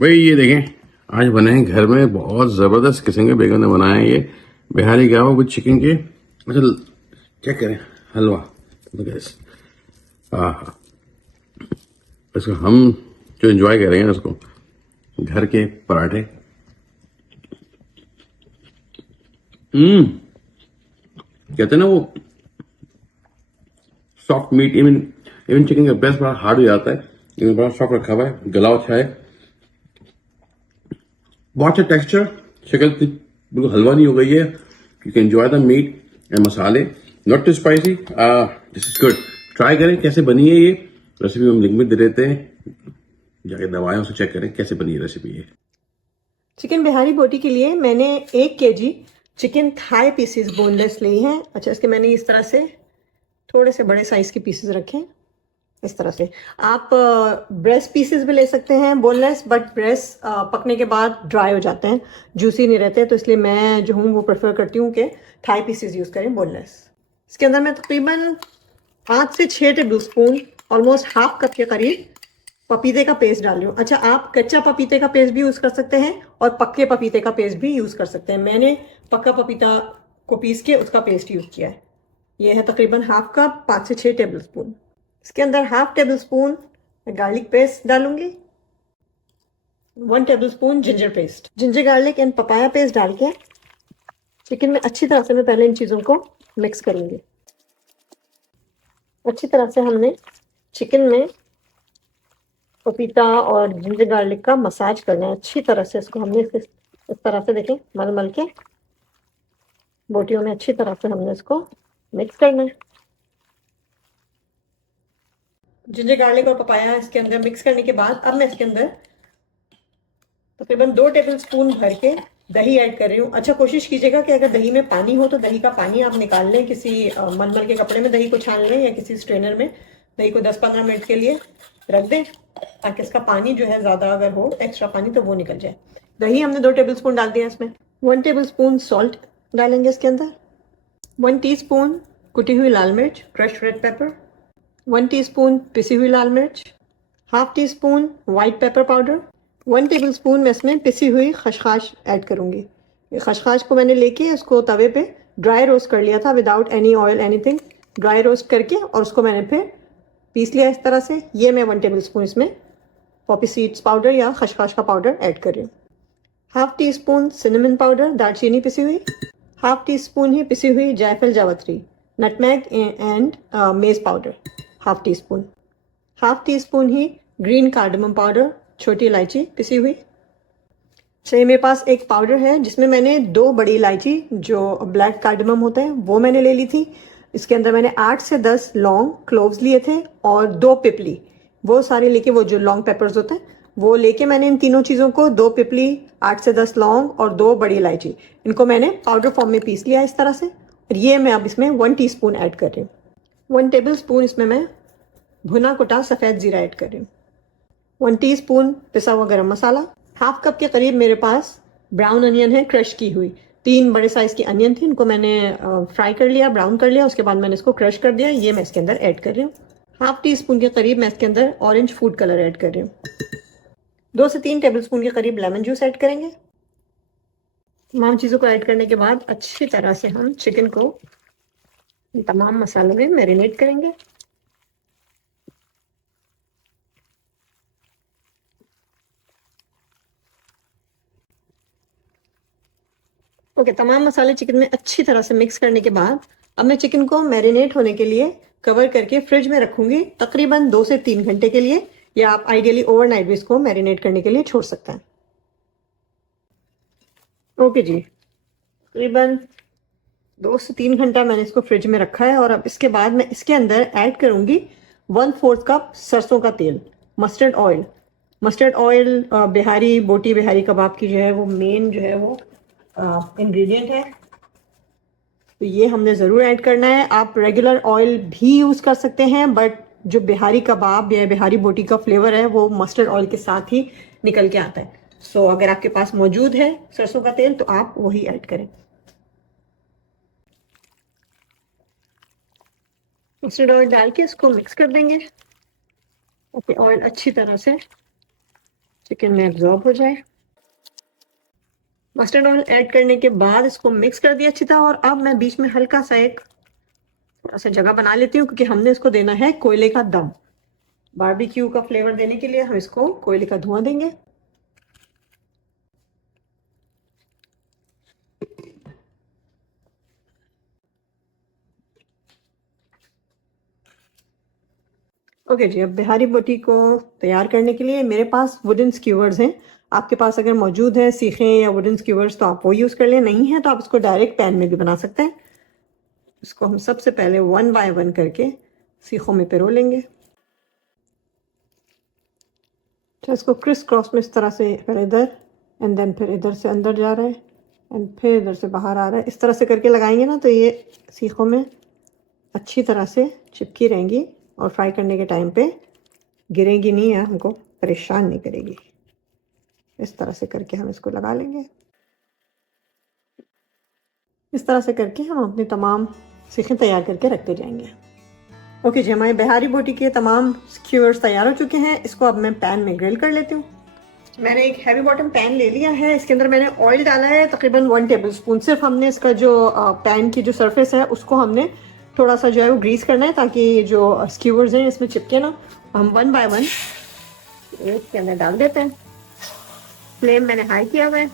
भाई ये देखें, आज बने हैं घर में बहुत जबरदस्त किस्म के बेगन ने बनाए हैं ये बिहारी गाँव विद चिकन के। अच्छा, चेक करें हलवा। हाँ हाँ, इसको हम जो एंजॉय करेंगे उसको घर के पराठे। कहते हैं ना वो soft meat, even even chicken का बेस्ट बड़ा हार्ड हो जाता है, लेकिन बड़ा सॉफ्ट रखा हुआ है, गला अच्छा है, बहुत अच्छा टेक्सचर। शक्ल बिल्कुल हलवा नहीं हो गई है। You can enjoy the meat and मसाले, not too spicy. This is good. Try करें कैसे बनी है ये रेसिपी, हम लिंक में दे देते हैं, जाके दबाएं उसे, चेक करें कैसे बनी है रेसिपी ये। चिकन बिहारी बोटी के लिए मैंने 1 kg chicken thigh pieces boneless ली हैं। अच्छा, इसके मैंने इस तरह से थोड़े से बड़े साइज़ के पीसेस रखे हैं। इस तरह से आप ब्रेस्ट पीसेस भी ले सकते हैं बोनलेस, बट ब्रेस्ट पकने के बाद ड्राई हो जाते हैं, जूसी नहीं रहते, तो इसलिए मैं जो हूँ वो प्रेफर करती हूँ कि थाई पीसेस यूज़ करें बोनलेस। इसके अंदर मैं तकरीबन 5 से 6 table spoon, almost half cup के करीब पपीते का पेस्ट डाल रही हूँ। अच्छा, आप कच्चा पपीते का पेस्ट भी यूज़ कर सकते हैं और पक्के पपीते का पेस्ट भी यूज़ कर सकते हैं। मैंने पक्का पपीता को पीस के उसका पेस्ट यूज़ किया है। ये है तकरीबन हाफ कप, 5 से 6 टेबल स्पून। इसके अंदर half table spoon garlic paste डालूंगी, 1 table spoon ginger paste. Ginger garlic and papaya paste डाल के चिकन में अच्छी तरह से मैं पहले इन चीज़ों को मिक्स करूंगी। अच्छी तरह से हमने चिकन में पपीता और जिंजर गार्लिक का मसाज करना है। अच्छी तरह से इसको हमने इस तरह से देखें मल मल के बोटियों में अच्छी तरह से हमने इसको मिक्स करना है। जिंजर गार्लिक और पपाया इसके अंदर मिक्स करने के बाद अब मैं इसके अंदर तकरीबन 2 टेबल स्पून भर के दही ऐड कर रही हूँ। अच्छा, कोशिश कीजिएगा कि अगर दही में पानी हो तो दही का पानी आप निकाल लें, किसी मलमल के कपड़े में दही को छान लें या किसी स्ट्रेनर में दही को 10-15 मिनट के लिए रख दें, ताकि इसका पानी जो है ज़्यादा अगर हो एक्स्ट्रा पानी तो वो निकल जाए। दही हमने 2 टेबल स्पून डाल दिया। इसमें 1 टेबल स्पून सॉल्ट डालेंगे इसके अंदर, 1 टीस्पून कुटी हुई लाल मिर्च क्रश रेड पेपर, 1 टीस्पून पिसी हुई लाल मिर्च, half tea spoon white pepper powder, 1 table spoon मैं इसमें पिसी हुई खसखस ऐड करूँगी। ये खसखस को मैंने लेके उसको तवे पे ड्राई रोस्ट कर लिया था, without any oil anything, dry roast करके और उसको मैंने फिर पीस लिया इस तरह से। ये मैं 1 टेबल स्पून इसमें पॉपी सीड्स पाउडर या खसखस का पाउडर ऐड कर रही हूँ। Half tea spoon cinnamon powder, दालचीनी पिसी हुई, हाफ टी स्पून ही पिसी हुई जायफल जावित्री, नटमैग एंड मेज powder half tea spoon, half tea spoon ही ग्रीन कार्डमम पाउडर छोटी इलायची पिसी हुई। चाहिए मेरे पास एक पाउडर है जिसमें मैंने 2 बड़ी इलायची जो ब्लैक कार्डमम होता है वो मैंने ले ली थी। इसके अंदर मैंने 8 से 10 लौंग क्लोव्स लिए थे और 2 पिपली, वो सारे लेके, वो जो लॉन्ग पेपर्स होते हैं वो लेके मैंने इन तीनों चीज़ों को, 2 पिपली, 8 से 10 लौंग और 2 बड़ी इलायची, इनको मैंने पाउडर फॉर्म में पीस लिया इस तरह से। और ये मैं अब इसमें 1 टीस्पून ऐड कर रही हूँ। 1 टेबल स्पून इसमें मैं भुना कुटा सफ़ेद जीरा ऐड कर रही हूँ, 1 टीस्पून पिसा हुआ गरम मसाला, हाफ कप के करीब मेरे पास ब्राउन अनियन है क्रश की हुई। 3 बड़े साइज़ की अनियन थी, इनको मैंने फ्राई कर लिया, ब्राउन कर लिया, उसके बाद मैंने इसको क्रश कर दिया। ये मैं इसके अंदर ऐड कर रही हूँ। हाफ टी स्पून के करीब मैं इसके अंदर ऑरेंज फूड कलर ऐड कर रही हूँ। 2 से 3 टेबल स्पून के करीब लेमन जूस ऐड करेंगे। तमाम चीज़ों को ऐड करने के बाद अच्छी तरह से हम चिकन को तमाम मसालों में मैरिनेट करेंगे। ओके, तमाम मसाले चिकन में अच्छी तरह से मिक्स करने के बाद अब मैं चिकन को मैरिनेट होने के लिए कवर करके फ्रिज में रखूंगी तकरीबन 2 से 3 घंटे के लिए, या आप आइडियली ओवरनाइट भी इसको मैरिनेट करने के लिए छोड़ सकते हैं। ओके जी, तकरीबन 2 से 3 घंटा मैंने इसको फ्रिज में रखा है और अब इसके बाद मैं इसके अंदर ऐड करूंगी 1/4 कप सरसों का तेल, mustard oil. Mustard oil Bihari बोटी, बिहारी कबाब की जो है वो मेन जो है वो इंग्रेडिएंट है, तो ये हमने ज़रूर ऐड करना है। आप रेगुलर ऑयल भी यूज़ कर सकते हैं, बट जो बिहारी कबाब या बिहारी बोटी का फ्लेवर है वो मस्टर्ड ऑयल के साथ ही निकल के आता है। सो अगर आपके पास मौजूद है सरसों का तेल तो आप वही ऐड करें। मस्टर्ड ऑयल डाल के इसको मिक्स कर देंगे। ओके, ऑयल अच्छी तरह से चिकन में एब्जॉर्ब हो जाए। मस्टर्ड ऑयल ऐड करने के बाद इसको मिक्स कर दिया अच्छी तरह, और अब मैं बीच में हल्का सा एक थोड़ा सा जगह बना लेती हूँ, क्योंकि हमने इसको देना है कोयले का दम। बारबेक्यू का फ्लेवर देने के लिए हम इसको कोयले का धुआं देंगे। ओके जी, अब बिहारी बोटी को तैयार करने के लिए मेरे पास वुडन स्क्यूवर्स हैं। आपके पास अगर मौजूद है सीखे या वुडन स्क्यूवर्स तो आप वो यूज़ कर लें, नहीं है तो आप इसको डायरेक्ट पैन में भी बना सकते हैं। इसको हम सबसे पहले 1 बाय 1 करके सीखों में पिरो लेंगे। तो इसको क्रिस क्रॉस में इस तरह से फिर इधर, एंड देन फिर इधर से अंदर जा रहा है, एंड फिर इधर से बाहर आ रहा है। इस तरह से करके लगाएंगे ना तो ये सीखों में अच्छी तरह से चिपकी रहेंगी, और फ्राई करने के टाइम पे गिरेगी नहीं है, हमको परेशान नहीं करेगी। इस तरह से करके हम इसको लगा लेंगे। इस तरह से करके हम अपने तमाम सीखें तैयार करके रखते जाएंगे। ओके जी, हमारे बिहारी बोटी के तमाम स्क्यूअर्स तैयार हो चुके हैं। इसको अब मैं पैन में ग्रिल कर लेती हूँ। मैंने एक हैवी बॉटम पैन ले लिया है, इसके अंदर मैंने ऑयल डाला है तकरीबन 1 टेबल स्पून। सिर्फ हमने इसका जो पैन की जो सरफेस है उसको हमने थोड़ा सा जो है वो ग्रीस करना है, ताकि जो स्क्यूअर्स हैं इसमें चिपके ना। हम 1 बाय 1 इसके अंदर डाल देते हैं। फ्लेम मैंने हाई किया हुआ है।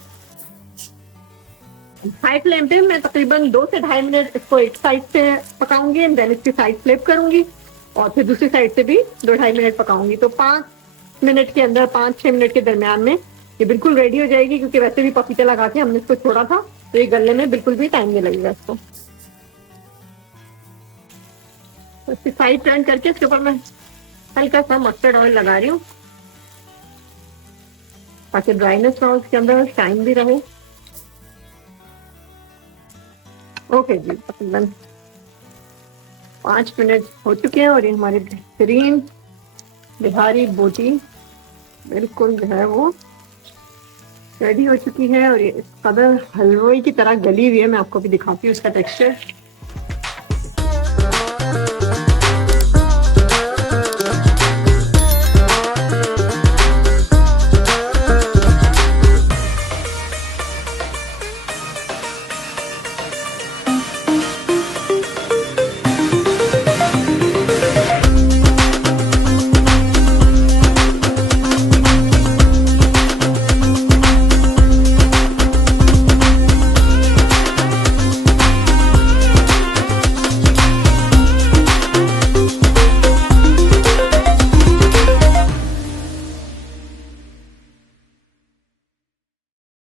हाई फ्लेम पे मैं तकरीबन 2 से 2.5 मिनट इसको एक साइड से पकाऊंगी, एंड देन इसकी साइड फ्लिप करूंगी, और फिर दूसरी साइड से भी 2-2.5 मिनट पकाऊंगी। तो 5 मिनट के अंदर, 5-6 मिनट के दरमियान में ये बिल्कुल रेडी हो जाएगी, क्योंकि वैसे भी पपीता लगा के हमने इसको छोड़ा था, तो ये गलने में बिल्कुल भी टाइम नहीं लगेगा इसको। तो इसकी साइड टर्न करके इसके ऊपर मैं हल्का सा मस्टर्ड ऑयल लगा रही हूँ, ताकि ड्राइनेस ना हो, इसके अंदर टाइम भी रहे। ओके जी, तकरीबन 5 मिनट हो चुके हैं, और ये हमारी बेहतरीन बिहारी बोटी बिल्कुल जो है वो रेडी हो चुकी है, और ये इस कदर हलवे की तरह गली हुई है। मैं आपको भी दिखाती हूँ इसका टेक्सचर।